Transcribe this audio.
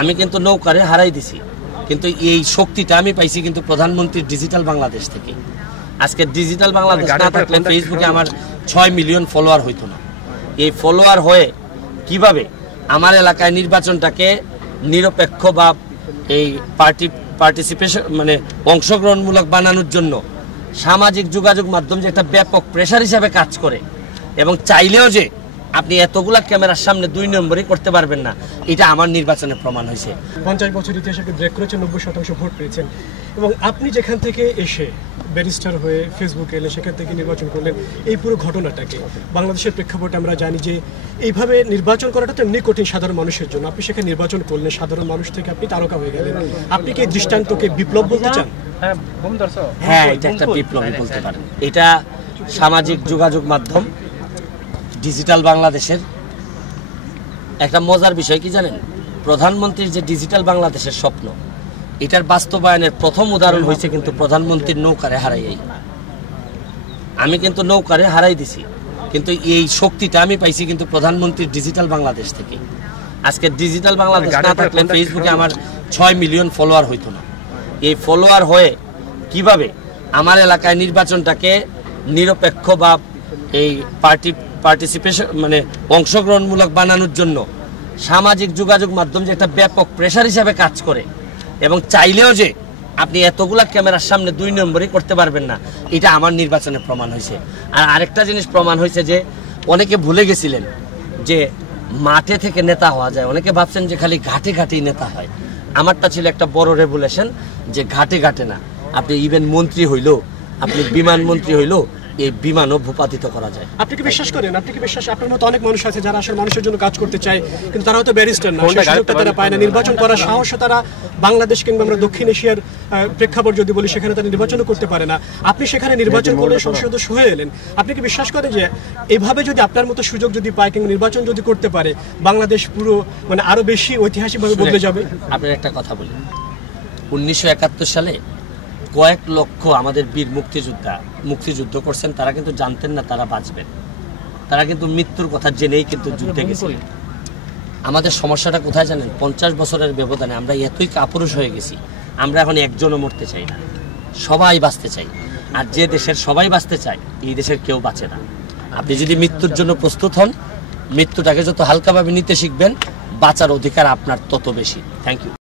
আমি কিন্তু নৌকারে হারাই দিছি, কিন্তু এই শক্তিটা আমি পাইছি কিন্তু প্রধানমন্ত্রীর ডিজিটাল বাংলাদেশ থেকে। আজকে ডিজিটাল বাংলাদেশ না থাকলে ফেসবুকে আমার 6 মিলিয়ন ফলোয়ার হইতো না। এই ফলোয়ার হয়ে কিভাবে আমার এলাকায় নির্বাচনটাকে নিরপেক্ষ বা এই পার্টিসিপেশন মানে অংশগ্রহণমূলক বানানোর জন্য সামাজিক যোগাযোগ মাধ্যম যে একটা ব্যাপক প্রেশার হিসাবে কাজ করে, এবং চাইলেও যে আপনি এতগুলা ক্যামেরার সামনে 2 নম্বরই করতে পারবেন না, এটা আমার নির্বাচনে প্রমাণ হয়েছে। 50 বছর ইতিহাসকে ব্রেক করেছেন, 90% ভোট পেয়েছেন, এবং আপনি যেখান থেকে এসে ব্যারিস্টার হয়ে ফেসবুকে এলে সেখান থেকে নির্বাচন করলেন, এই পুরো ঘটনাটাকে বাংলাদেশের প্রেক্ষাপটে আমরা জানি যে এইভাবে নির্বাচন করাটা তো এমনি কঠিন সাধারণ মানুষের জন্য। আপনি সেখানে নির্বাচন করলেন, সাধারণ মানুষ থেকে আপনি তারকা হয়ে গেলেন। আপনি কি দৃষ্টান্তকে বিপ্লব বলতে চান? হ্যাঁ, এটা একটা বিপ্লবী বলতে পারেন। এটা সামাজিক যোগাযোগ মাধ্যম ডিজিটাল বাংলাদেশের একটা মজার বিষয় কি জানেন, প্রধানমন্ত্রীর যে ডিজিটাল বাংলাদেশের স্বপ্ন, এটার বাস্তবায়নের প্রথম উদাহরণ হয়েছে কিন্তু প্রধানমন্ত্রীর নৌকারে হারাইয়াই। আমি কিন্তু নৌকারে হারাই দিছি, কিন্তু এই শক্তিটা আমি পাইছি কিন্তু প্রধানমন্ত্রীর ডিজিটাল বাংলাদেশ থেকে। আজকে ডিজিটাল বাংলাদেশ না থাকলে ফেসবুকে আমার 6 মিলিয়ন ফলোয়ার হইতো না। এই ফলোয়ার হয়ে কিভাবে আমার এলাকায় নির্বাচনটাকে নিরপেক্ষ বা এই পার্টিসিপেশন মানে অংশগ্রহণমূলক বানানোর জন্য সামাজিক যোগাযোগ মাধ্যম যে একটা ব্যাপক প্রেশার হিসাবে কাজ করে, এবং চাইলেও যে আপনি এতগুলা ক্যামেরার সামনে 2 নম্বরই করতে পারবেন না, এটা আমার নির্বাচনে প্রমাণ হয়েছে। আর আরেকটা জিনিস প্রমাণ হয়েছে যে অনেকে ভুলে গেছিলেন যে মাঠে থেকে নেতা হওয়া যায়। অনেকে ভাবছেন যে খালি ঘাটে ঘাটেই নেতা হয়। আমারটা ছিল একটা বড় রেভুলেশন যে ঘাটে ঘাটে না, আপনি ইভেন মন্ত্রী হইলো, আপনি বিমান মন্ত্রী হইলো, এই বিমানও ভূপাতিত করা যায়। আপনি কি বিশ্বাস করেন? আপনি কি বিশ্বাস? আপনার মতো অনেক মানুষ আছে যারা আসলে মানুষের জন্য কাজ করতে চায়, কিন্তু তারা হয়তো ব্যারিস্টার না, সেই সুযোগটা তারা পায় না। নির্বাচন করার সাহসও তারা বাংলাদেশ কিংবা আমরা দক্ষিণ এশিয়ার প্রেক্ষাপট যদি বলি, সেখানে তারা নির্বাচনও করতে পারে না। আপনি সেখানে নির্বাচন করলে সংসদ সদস্য হয়ে এলেন। আপনি কি বিশ্বাস করেন যে এভাবে যদি আপনার মতো সুযোগ যদি পায় কিংবা নির্বাচন যদি করতে পারে, বাংলাদেশ পুরো মানে আরো বেশি ঐতিহাসিকভাবে বদলে যাবে? আপনার একটা কথা বলি, 1971 সালে কয়েক লক্ষ আমাদের বীর মুক্তিযুদ্ধ করছেন, তারা কিন্তু জানতেন না তারা বাঁচবেন। তারা কিন্তু মৃত্যুর কথা জেনেই কিন্তু যুদ্ধে গেছিলেন। আমাদের সমস্যাটা কোথায় জানেন? 50 বছরের ব্যবধানে আমরা এতই কাপুরুষ হয়ে গেছি, আমরা এখন একজনও মরতে চাই না, সবাই বাঁচতে চাই। আর যে দেশের সবাই বাঁচতে চায়, এই দেশের কেউ বাঁচে না। আপনি যদি মৃত্যুর জন্য প্রস্তুত হন, মৃত্যুটাকে যত হালকাভাবে নিতে শিখবেন, বাঁচার অধিকার আপনার তত বেশি। Thank you.